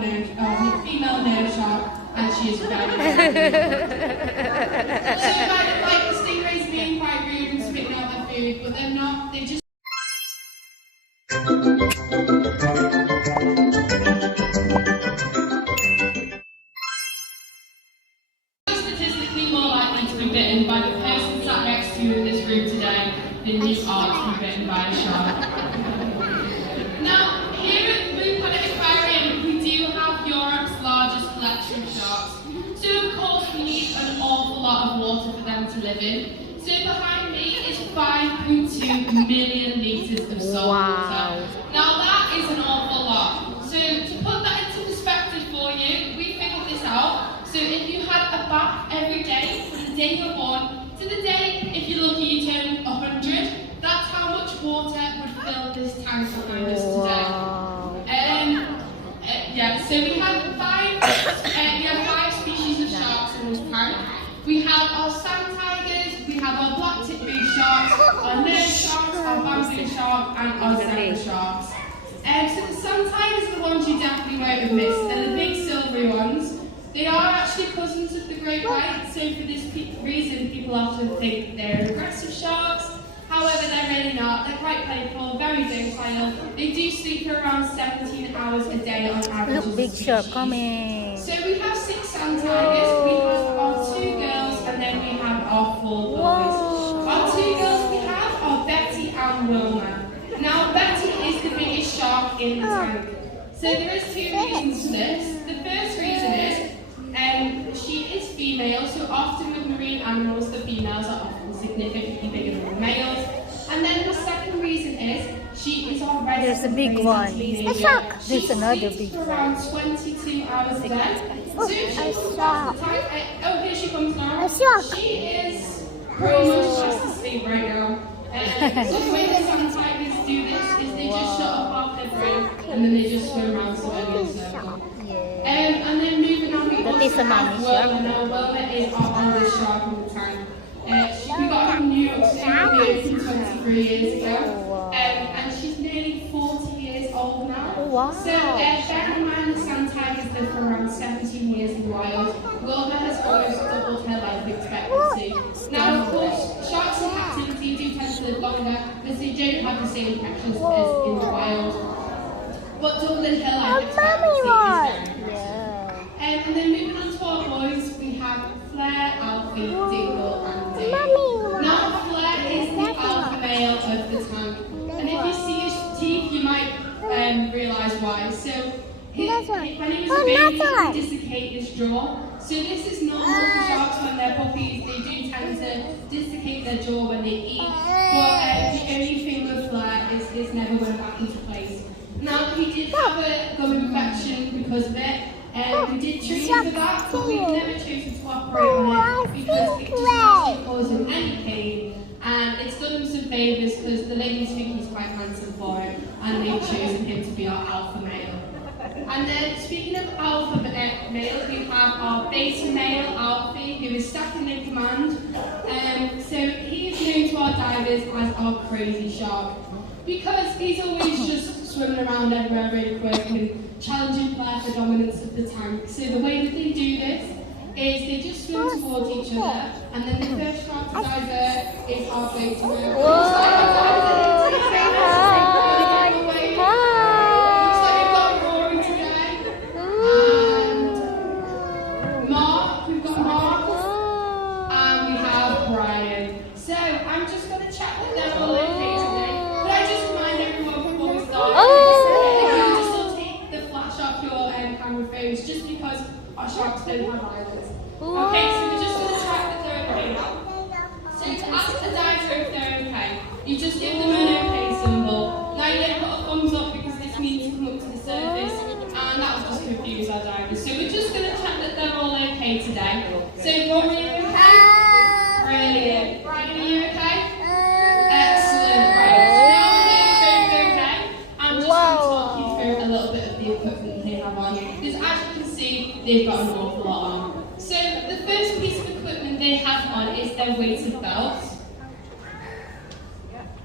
female nerd shark, and she is very So like the stingrays being quite rude and spitting out their food, but they're not, they just statistically more likely to be bitten by the person sat next to you in this room today than you are to be bitten by a shark. Now, here at the Aquarium, we do have Europe's largest collection of sharks. So of course we need an awful lot of water for them to live in. So behind me is 5.2 million litres of salt water. Now that is an awful lot. So to put that into perspective for you, we figured this out. So if you had a bath every day from the day you're born to the day, if you're lucky, you turn 100, that's how much water would fill this tank behind us today. Yeah, so we have five species of sharks in this tank. We have our sand tigers, we have our black tip blue sharks, our nerd sharks, our bamboo shark, and our zebra sharks. So the sand tigers are the ones you definitely won't have missed. They're the big silvery ones. They are actually cousins of the great white, so for this reason people often think they're aggressive sharks. However, they're really not. They're quite playful, very docile. They do sleep for around 17 hours a day on average. Look, big shark coming. So we have 6 sand tigers, we have our 2 girls, and then we have our 4 boys. Our 2 girls we have are Betty and Wilma. Now, Betty is the biggest shark in the tank. So there is 2 reasons for this. The first reason is she is female, so often with marine animals, the females are often significantly bigger than the males. And then the second reason is she is our resident. There's a big one. A shark. There's another big one. Around 22 hours a day. Oh, so a shark. Here she comes now. A shark. She is pretty much fast asleep right now. So the way the sand tigers do this is they just shut up off their brain and then they just swim around slowly in a circle. And then moving on, we also have Wilma. Now, Wilma is our oldest shark in the tank. We got her from New York City 23 years ago, and she's nearly 40 years old now. So bear in mind the sand tigers live for around 17 years in the wild. Wilma has almost doubled her life expectancy. Now, of course, sharks in captivity do tend to live longer because they don't have the same pressures as in the wild. But doubling her life expectancy is very and then moving on to our boys, we have Flair, Alfie, Dingle, and Dave. Now, Flair is the alpha male of the tank, and if you see his teeth, you might realise why. So, when he was a baby, he dislocated his jaw. So this is normal for sharks when they're puppies. They do tend to dislocate their jaw when they eat. But the only thing with Flair is his never went back into place. Now, he did have a gum infection because of it. We did treat him for that, but we've never chosen to operate on it because it just actually causing any pain. And it's done him some favours because the ladies think he's quite handsome for it, and they've chosen him to be our alpha male. And then, speaking of alpha male, we have our beta male, Alfie, who is second in command. So he is known to our divers as our crazy shark because he's always just swimming around everywhere really quick and challenging Flair for dominance of the tank. So the way that they do this is they just swim towards each other, and then the first shark to dive there is our beta male. Just because our sharks don't have eyelids. Okay, so we're just going to check that they're okay now. So to ask the diver if they're okay, you just give them an okay symbol. Now you don't put a thumbs up because this means to come up to the surface, and that will just confuse our divers. So we're just going to check that they're all okay today. So Rory, are you okay? Brilliant. Brian, are you okay? Excellent. Right. So now we're going to okay. I'm just going to talk you through a little bit of the equipment they have on. Because as you can see, they've got an awful lot on. So the first piece of equipment they have on is their weighted belts.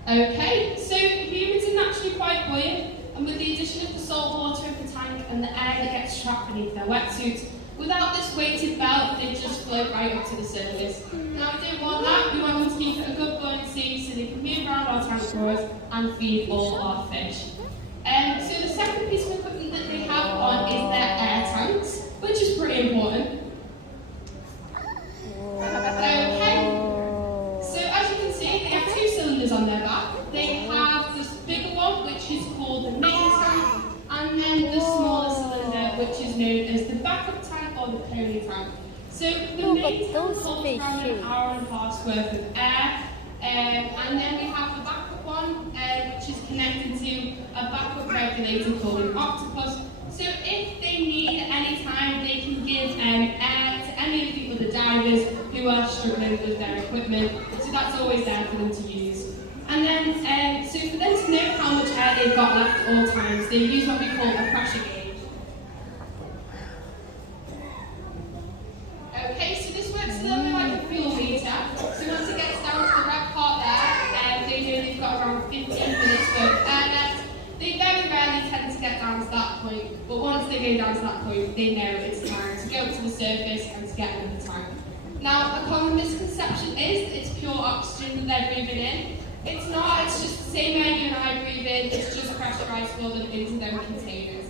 Okay, so humans are naturally quite buoyant, and with the addition of the salt water of the tank and and the air that gets trapped beneath their wetsuits. Without this weighted belt, they just float right up to the surface. Now we don't want that, we want them to keep it a good buoyancy so they can move around our tank for us and feed all our fish. So the second piece of equipment that they have on is their air tanks, which is pretty important. Okay, so as you can see, they have two cylinders on their back. They have this bigger one, which is called the main tank, and then the smaller cylinder, which is known as the backup tank or the pony tank. So the main tank holds around an hour and a half's worth of air, and then we have the backup one, which is connected to a backup regulator called an octopus. So if they need any time, they can give air to any of the other divers who are struggling with their equipment. So that's always there for them to use. And then, so for them to know how much air they've got left at all times, they use what we call a pressure gauge. Okay, so this works a little bit like a fuel meter. So once it gets down to the red part there, they know they've got around 15 minutes worth of air left. They very rarely tend to get down to that point, but once they go down to that point, they know it's time to go to the surface and to get another tank. Now, a common misconception is it's pure oxygen that they're breathing in. It's not, it's just the same air you and I breathe in, it's just pressurized for them into them containers.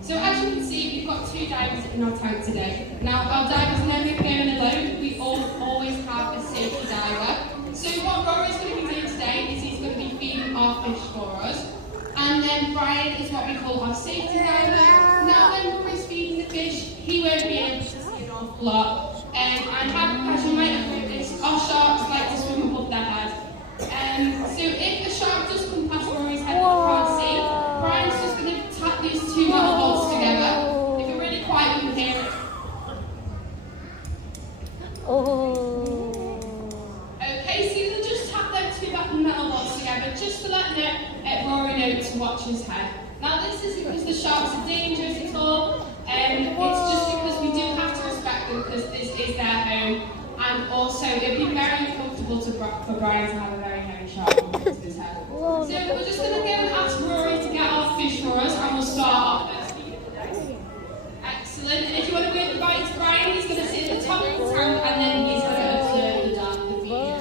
So as you can see, we've got two divers in our tank today. Now, our divers never go in alone, we always have a safety diver. So what Rory's going to be doing today is he's going to be feeding our fish for us. And then Brian is what we call our safety diver. Now when Rory's feeding the fish, he won't be able to see an awful lot. As you might have noticed, our sharks like to swim above their head. So if a shark does come past Rory's head that we can't see, Brian's just going to tap these two metal bolts together. If you're really quiet, you can hear it. Okay, so you can just tap them two metal bolts together just to let Rory know to watch his head. Now this isn't because the sharks are dangerous at all. It's just because we do have to respect them because this is their home. And also, it would be very uncomfortable for Brian to have a very heavy shark on his head. So we're just going to go and ask Rory to get our fish for us, and we'll start our first feed of the day. Excellent. And if you want to wave goodbye to Brian, he's going to sit at the top of the tank, and then he's going to observe the feed.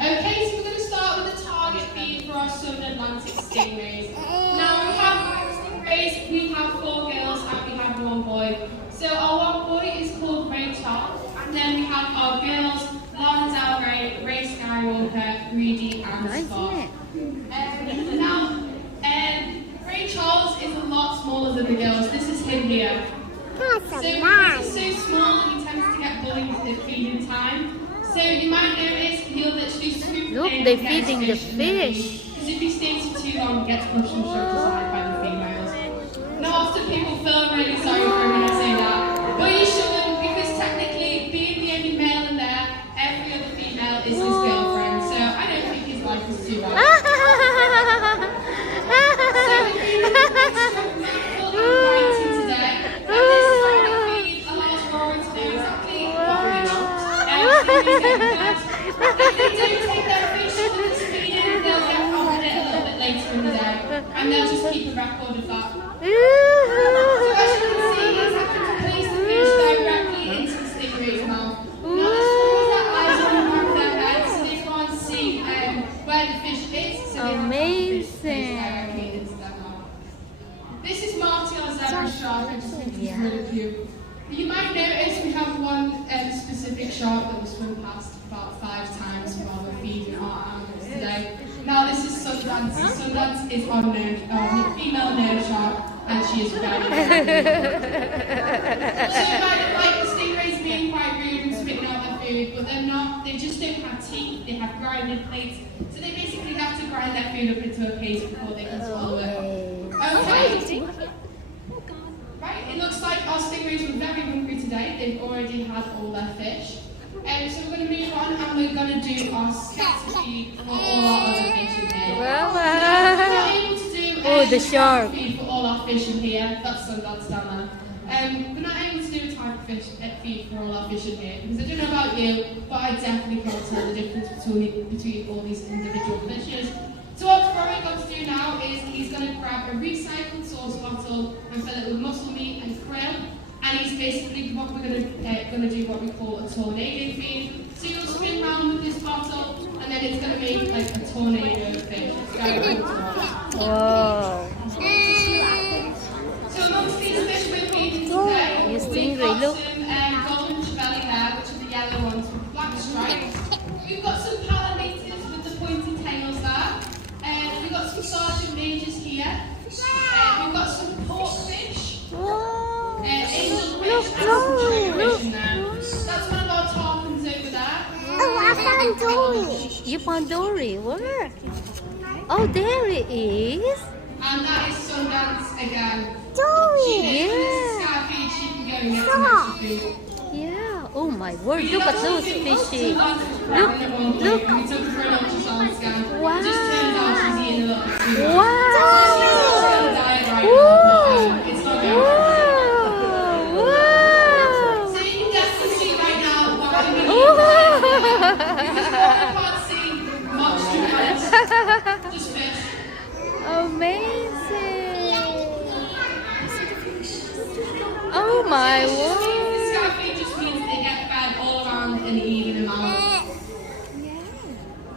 Okay, so we're going to start with the target feed for our Southern Atlantic stingrays. Now we have stingrays, we have 4 girls, and we have 1 boy. So our 1 boy is called Ray Charles. And then we have our girls, Lana Del Rey, Ray Skywalker, Reedy, and Scott. Now, Ray Charles is a lot smaller than the girls. This is him here. So he's so small that he tends to get bullied at feeding time. So you might notice he'll literally swoop in. Look, they're feeding the fish. Because if he stays for too long, he gets pushed and shoved aside by the females. Now, often people feel really sorry for him when I say that. But you shouldn't, because technically, being the only male in there, every other female is his girlfriend. So I don't think his life is too bad. So we're feeding extra mouthful and writing today. And this is how we feed allows Rory to know exactly what we want. If they do take their fish to the feeding, they'll get on with it a little bit later in the day. And they'll just keep a record of that. So as you can see, he's having to place the fish directly into the stingray's mouth. Now the stingrays have eyes on the back of their head, so they can't see where the fish is. So they have to fish directly into their mouth. This is Marty, our zebra shark. I just think he's really cute. You might notice we have one specific shark that will swim past about 5 times while we're feeding our animals today. Now this is Sundance. Sundance is our female nerd shark, and she is very good. So you might like the stingrays being quite rude and spitting out their food, but they're not. They just don't have teeth. They have grinded plates, so they basically have to grind their food up into a paste before they can swallow it. Okay. Right, it looks like our stingrays were very hungry today. They've already had all their fish. So we're going to move on and we're going to do our scatter feed for all our other fish in here. Wow. We're not able to do the shark feed for all our fish in here. That's Sundance down there. We're not able to do a type of fish feed for all our fish in here because I don't know about you, but I definitely can't tell the difference between all these individual fishes. So what Rory got to do now is he's going to grab a recycled sauce bottle and fill it with mussel meat and krill. And he's basically what we're gonna do what we call a tornado feed. So you'll spin around with this bottle, and then it's gonna make like a tornado of fish. It's very cool to watch. Wow. So amongst these fish we're feeding today, You we've stingray, got look. some golden trevally there, which are the yellow ones with black stripes. We've got some palamaters with the pointy tails there. We've got some sergeant majors here. We've got some porkfish. Angel fish and some triggerfish in there. That's one of our tarpons over there. Oh, I found Dory. You found Dory. Where? Oh, there it is. And that is Sundance again. Dory. Yeah. Scarfeed, she can go and get some extra food. Yeah. Oh my word. Look at those fishy. Look. Look. We took her for an ultrasound scan. Wow. It just turns out she's eating a little bit too much. Wow. She's on a diet right now, but it's not going Wow. Wow. So you can definitely see right now why we need Wow. I can't see much to be honest. Just fish. Amazing. Oh my The word. scarfeed just means they get fed all around an even amount.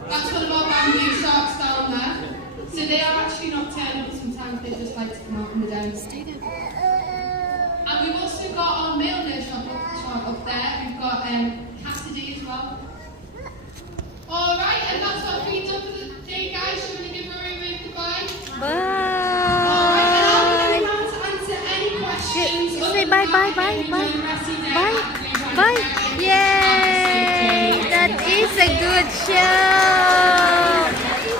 That's one of our bamboo sharks down there. So they are actually nocturnal, but sometimes they just like to come out in the den. And we've also got our male nurse shark up there. We've got Cassidy as well. Alright, and that's our feed up for the day, guys. Should we give her a wave goodbye? Alright, and I'll be around to answer any questions. Say bye, bye, bye, bye. Bye. Bye. Yay! That is a good show.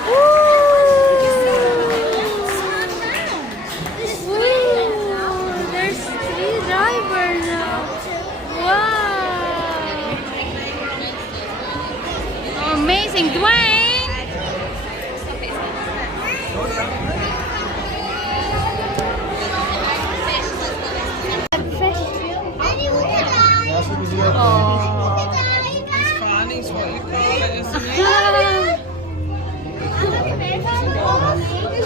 Woo! There's 3 drivers now. Wow! Amazing, Dwayne. Funny's what you call it, isn't it?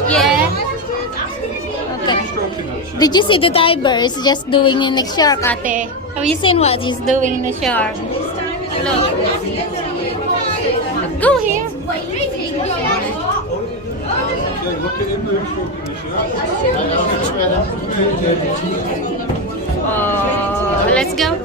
Yeah. Okay. Did you see the divers just doing in the shark, Ate? Have you seen what he's doing in the shark? Look. Go here. Oh, let's go.